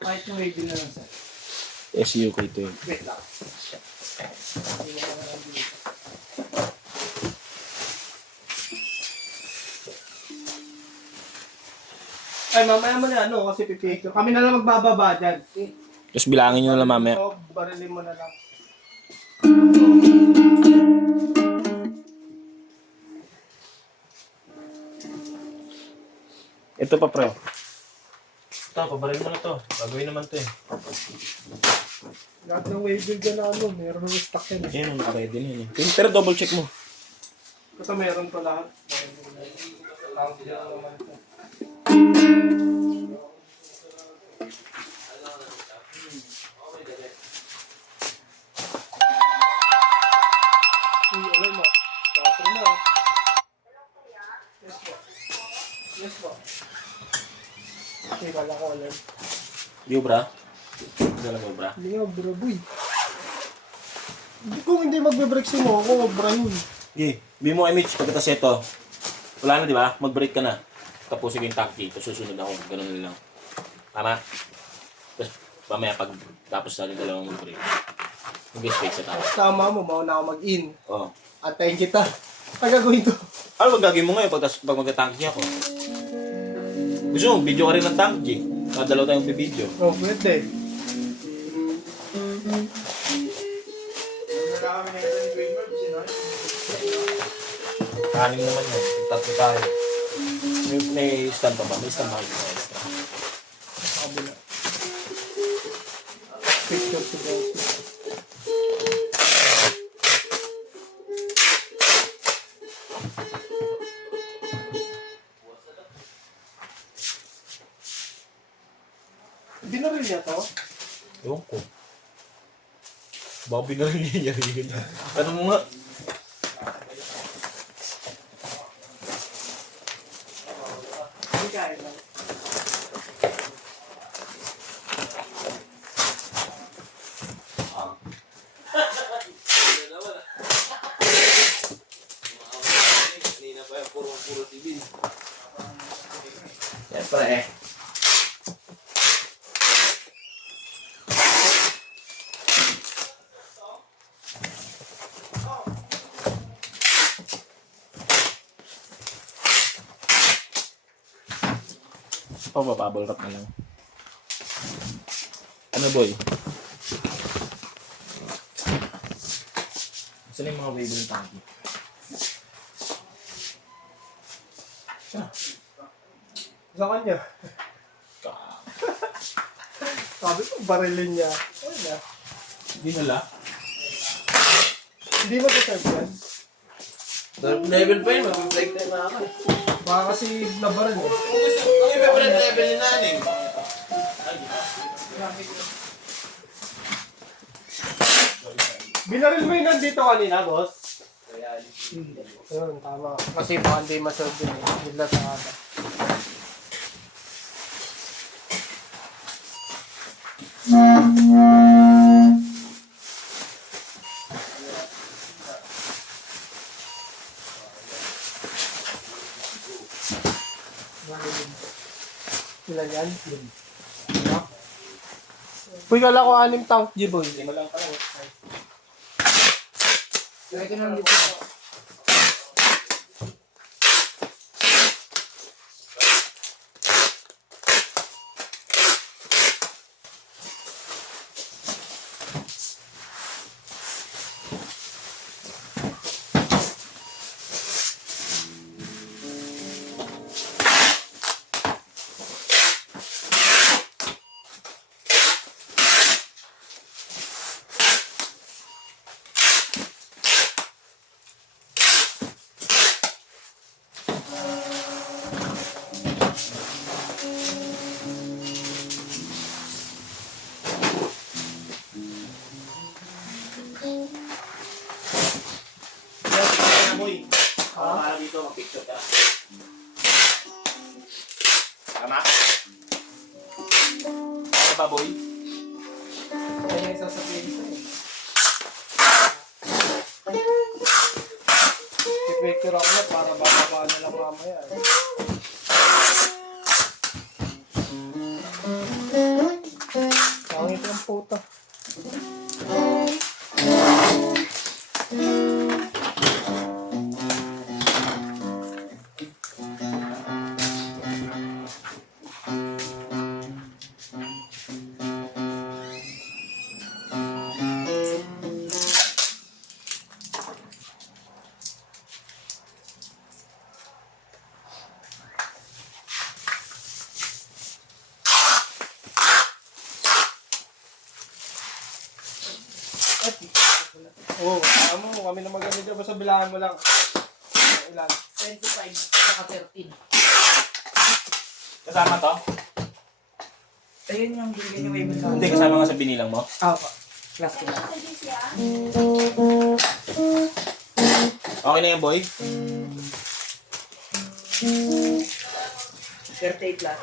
Kahit yung wavy na lang, sir. SUK20. Wait lang. Ay, mamaya mo na ano, kasi pipicture. Kami na lang magbababa dyan. Tapos bilangin nyo na lang mamaya. So, barilin mo na lang. Ito pa, pre. Ito, pabalin mo na to. Gagawin naman to eh. Lahat ng wavy dyan na ano, meron ng stock yan. Yan, naka-ready na yun eh. Pero double check mo. Ito meron pa lahat. Tawag dyan naman ito. Uy, alam mo. Tapos na. Yes po. Yes po. Okay, kala ko alam. Yo, bra. Dala mo, bra. Hindi nga, bro, boy. Kung hindi magbe-break si mo ako, bro yun. Okay. Sabi mo, Mitch, pagkatas ito. Wala na, di ba? Mag-break ka na. Tapusin ko yung tank dito. Susunod ako. Ganun lang. Tama? Tapos, mamaya pag tapos natin dalawang mag-break. Mag-break sa tao. Tama mo, mauna ako mag-in. Oo. Antayin kita. Ang gagawin ko. Ano magagawin mo ngayon pag mag-tank G ako? Gusto mo, video ka rin ng tank G. Dalaw tayong bibidyo. Oh, pwede. Kanin naman yun. Tatlo tayo. May stand pa ba? May stand pa kayo extra. Kabila. Picture to go. Binaril niya to? Ewan ko. Baka binaril niya yun. Ano mo nga? Hindi kaya lang. Yan pa eh. Bubble wrap na lang. Ano boy? Saan yung mga wave ng tanki? Siya. Sa kanya. Sabi ko, barilin niya. Wala. Hindi nala. Hindi mo deserve yan. Level pa yun, mag-break time na ako. Baka kasi nabaran eh. Ang iba pa rin level ni nanin. Binaril mo yung nandito kanina, boss? Yun, tama. Kasi baka hindi maserve din eh. Bigla sa kata. Ilan yan? Uy, kala ko 6 tank, G-boy. Lima lang pala. Lagay ka lang dito. Para dito, mag-picture ka. Tama? Ano ba, boy? Kaya yung sasabihin ko eh. I-picture ako na para bababa na lang mamaya eh. Oo, tama mo. Kami na magamit dyan. Basta bilangan mo lang. Ilan? 25, saka 13. Kasama to? Ayun yung bigyan niyo may Hindi, kasama nga sa binilang mo. Opo. Class ko na. Okay na yan, boy? 38 lahat.